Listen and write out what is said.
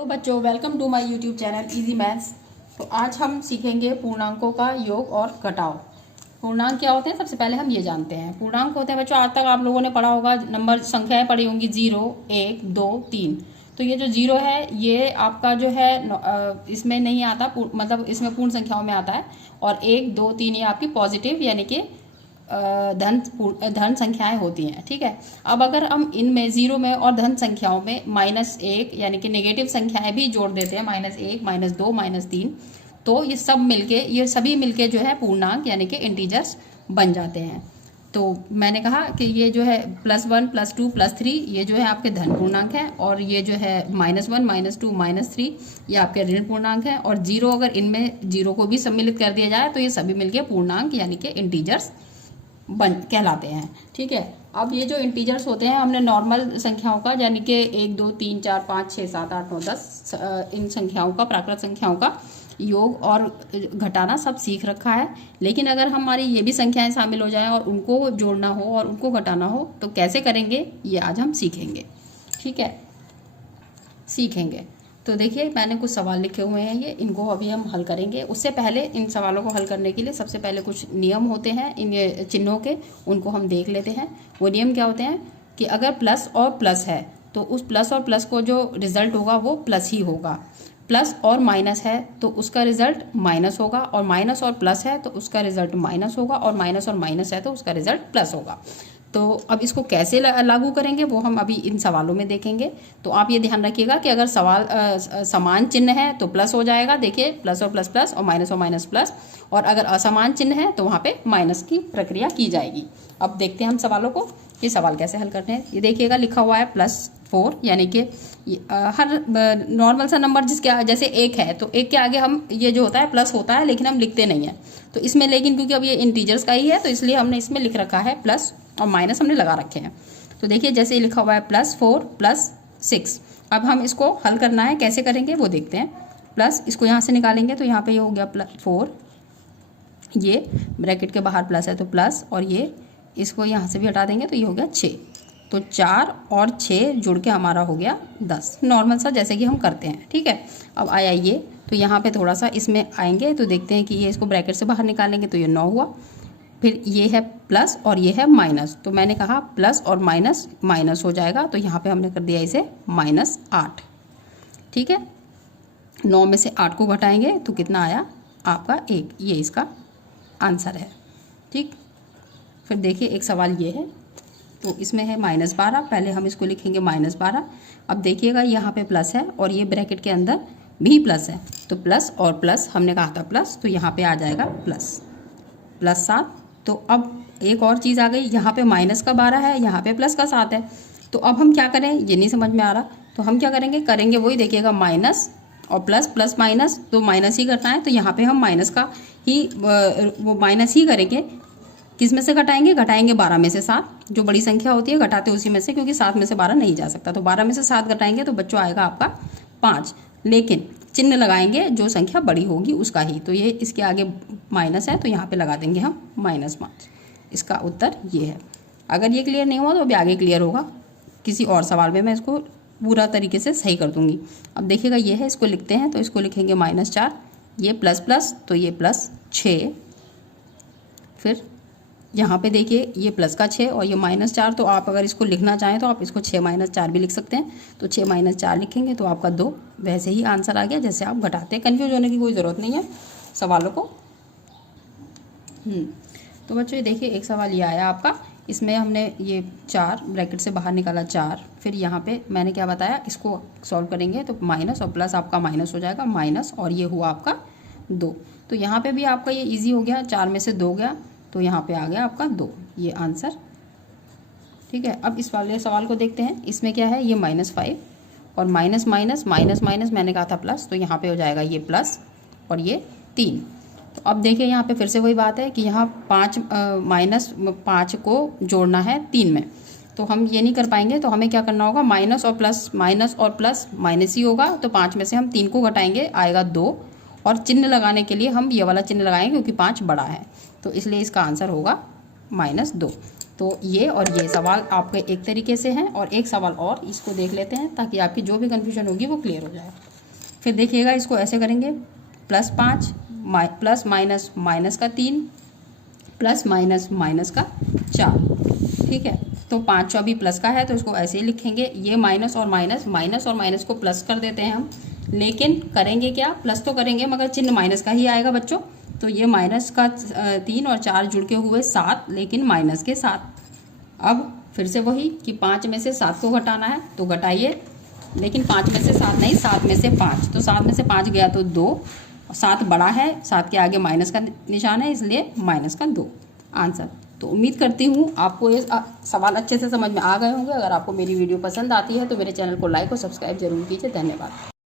Hello बच्चों, welcome to my YouTube channel easy maths. तो आज हम सीखेंगे पूर्णांकों का योग और घटाव। पूर्णांक क्या होते हैं, सबसे पहले हम ये जानते हैं। पूर्णांक होते हैं बच्चों, आज तक आप लोगों ने पढ़ा होगा, नंबर संख्याएं पढ़ी होंगी 0, 1, 2, 3। तो ये जो 0 है ये आपका जो है इसमें नहीं आता, मतलब इसमें पूर्ण संख्याओं में आता है। और 1, 2, 3 ये आपकी पॉजिटिव यानी कि धन संख्याएं होती हैं। ठीक है, अब अगर हम इनमें 0 में और धन संख्याओं में -1 यानी कि नेगेटिव संख्याएं भी जोड़ देते हैं, -1, -2, -3, तो ये सभी मिलके जो है पूर्णांक यानी कि इंटीजर्स बन जाते हैं। तो मैंने कहा कि ये जो है +1, +2, +3 ये जो है आपके धन पूर्णांक हैं, और ये जो है -1, -2, -3 ये आपके ऋण पूर्णांक हैं। और 0 अगर इनमें 0 को भी सम्मिलित कर दिया जाए तो ये सभी मिलके पूर्णांक यानी कि इंटीजर्स कहलाते हैं। ठीक है, अब ये जो इंटीजर्स होते हैं, हमने नॉर्मल संख्याओं का यानी कि 1, 2, 3, 4, 5, 6, 7, 8, 9, 10 इन संख्याओं का, प्राकृत संख्याओं का योग और घटाना सब सीख रखा है। लेकिन अगर हमारी ये भी संख्याएं शामिल हो जाएं और उनको जोड़ना हो और उनको घटाना हो तो कैसे करेंगे, ये आज हम सीखेंगे। ठीक है, सीखेंगे। तो देखिए मैंने कुछ सवाल लिखे हुए हैं, ये इनको अभी हम हल करेंगे। उससे पहले इन सवालों को हल करने के लिए सबसे पहले कुछ नियम होते हैं इन चिन्हों के, उनको हम देख लेते हैं। वो नियम क्या होते हैं कि अगर प्लस और प्लस है तो उस प्लस और प्लस को जो रिजल्ट होगा वो प्लस ही होगा। प्लस और माइनस है तो उसका रिजल्ट माइनस होगा, और माइनस और प्लस है तो उसका रिजल्ट माइनस होगा, और माइनस और माइनस है तो उसका रिजल्ट प्लस होगा। तो अब इसको कैसे लागू करेंगे वो हम अभी इन सवालों में देखेंगे। तो आप ये ध्यान रखिएगा कि अगर सवाल समान चिन्ह है तो प्लस हो जाएगा, देखिए प्लस और प्लस प्लस और माइनस प्लस। और अगर असमान चिन्ह है तो वहाँ पे माइनस की प्रक्रिया की जाएगी। अब देखते हैं हम सवालों को, ये सवाल कैसे हल करते हैं। ये देखिएगा लिखा हुआ है +4, यानी कि हर नॉर्मल सा नंबर जिसके जैसे 1 है तो 1 के आगे हम ये जो होता है प्लस होता है, लेकिन हम लिखते नहीं है। तो इसमें लेकिन क्योंकि अब ये इंटीजर्स का ही है तो इसलिए हमने इसमें लिख रखा है प्लस और माइनस हमने लगा रखे हैं। तो देखिए जैसे लिखा हुआ है +4 + 6। अब हम इसको हल करना है, कैसे करेंगे वो देखते हैं। प्लस इसको यहाँ से निकालेंगे तो यहाँ पे ये हो गया +4, ये ब्रैकेट के बाहर प्लस है तो प्लस, और ये इसको यहाँ से भी हटा देंगे तो ये हो गया 6। तो 4 और 6 जुड़ के हमारा हो गया 10, नॉर्मल सा जैसे कि हम करते हैं। ठीक है, अब आया ये, तो यहाँ पे थोड़ा सा इसमें आएंगे तो देखते हैं कि ये इसको ब्रैकेट से बाहर निकालेंगे तो ये 9 हुआ। फिर ये है प्लस और ये है माइनस, तो मैंने कहा प्लस और माइनस माइनस हो जाएगा, तो यहाँ पे हमने कर दिया इसे -8। ठीक है, 9 में से 8 को घटाएंगे तो कितना आया आपका 1, ये इसका आंसर है। ठीक, फिर देखिए एक सवाल ये है, तो इसमें है -12, पहले हम इसको लिखेंगे -12। अब देखिएगा यहाँ पे प्लस है और ये ब्रैकेट के अंदर भी प्लस है, तो प्लस और प्लस हमने कहा था प्लस, तो यहाँ पे आ जाएगा +7। तो अब एक और चीज़ आ गई, यहाँ पे -12 है, यहाँ पे +7 है। तो अब हम क्या करें, ये नहीं समझ में आ रहा, तो हम क्या करेंगे वही देखिएगा, माइनस और प्लस, प्लस माइनस तो माइनस ही करना है, तो यहाँ पे हम माइनस का ही वो माइनस ही करेंगे। किस में से घटाएंगे 12 में से 7, जो बड़ी संख्या होती है घटाते उसी में से, क्योंकि 7 में से 12 नहीं जा सकता। तो 12 में से 7 घटाएंगे तो बच्चों आएगा आपका 5, लेकिन चिन्ह लगाएंगे जो संख्या बड़ी होगी उसका ही। तो ये इसके आगे माइनस है तो यहाँ पे लगा देंगे हम -5। इसका उत्तर ये है। अगर ये क्लियर नहीं हुआ तो अभी आगे क्लियर होगा, किसी और सवाल में मैं इसको पूरा तरीके से सही कर दूंगी। अब देखिएगा ये है, इसको लिखते हैं, तो इसको लिखेंगे -4, ये प्लस प्लस तो ये +6, फिर यहाँ पे देखिए ये प्लस का 6 और ये -4, तो आप अगर इसको लिखना चाहें तो आप इसको 6 - 4 भी लिख सकते हैं। तो 6 - 4 लिखेंगे तो आपका 2, वैसे ही आंसर आ गया जैसे आप घटाते हैं। कन्फ्यूज होने की कोई ज़रूरत नहीं है सवालों को। तो बच्चों ये देखिए एक सवाल ये आया आपका, इसमें हमने ये 4 ब्रैकेट से बाहर निकाला 4, फिर यहाँ पे मैंने क्या बताया, इसको सॉल्व करेंगे तो माइनस और प्लस आपका माइनस हो जाएगा, माइनस और ये हुआ आपका 2। तो यहाँ पे भी आपका ये ईजी हो गया, 4 में से 2 गया तो यहाँ पे आ गया आपका 2, ये आंसर। ठीक है, अब इस वाले सवाल को देखते हैं। इसमें क्या है, ये -5 और माइनस माइनस माइनस माइनस मैंने कहा था प्लस, तो यहाँ पे हो जाएगा ये प्लस और ये 3। तो अब देखिए यहाँ पे फिर से वही बात है कि यहाँ -5 को जोड़ना है 3 में, तो हम ये नहीं कर पाएंगे। तो हमें क्या करना होगा, माइनस और प्लस माइनस ही होगा। तो 5 में से हम 3 को घटाएंगे, आएगा 2, और चिन्ह लगाने के लिए हम ये वाला चिन्ह लगाएंगे क्योंकि 5 बड़ा है, तो इसलिए इसका आंसर होगा -2। तो ये और ये सवाल आपके एक तरीके से हैं, और एक सवाल और इसको देख लेते हैं ताकि आपकी जो भी कन्फ्यूजन होगी वो क्लियर हो जाए। फिर देखिएगा इसको ऐसे करेंगे, +5 प्लस माइनस माइनस का 3 प्लस माइनस माइनस का 4। ठीक है, तो 5 चौबी प्लस का है तो इसको ऐसे ही लिखेंगे। ये माइनस और माइनस को प्लस कर देते हैं हम, लेकिन करेंगे क्या, प्लस तो करेंगे मगर चिन्ह माइनस का ही आएगा बच्चों। तो ये माइनस का 3 और 4 जुड़ के हुए 7, लेकिन माइनस के 7। अब फिर से वही कि 5 में से 7 को घटाना है तो घटाइए, लेकिन 5 में से 7 नहीं, 7 में से 5। तो 7 में से 5 गया तो 2, 7 बड़ा है, 7 के आगे माइनस का निशान है, इसलिए माइनस का 2 आंसर। तो उम्मीद करती हूँ आपको ये सवाल अच्छे से समझ में आ गए होंगे। अगर आपको मेरी वीडियो पसंद आती है तो मेरे चैनल को लाइक और सब्सक्राइब जरूर कीजिए। धन्यवाद।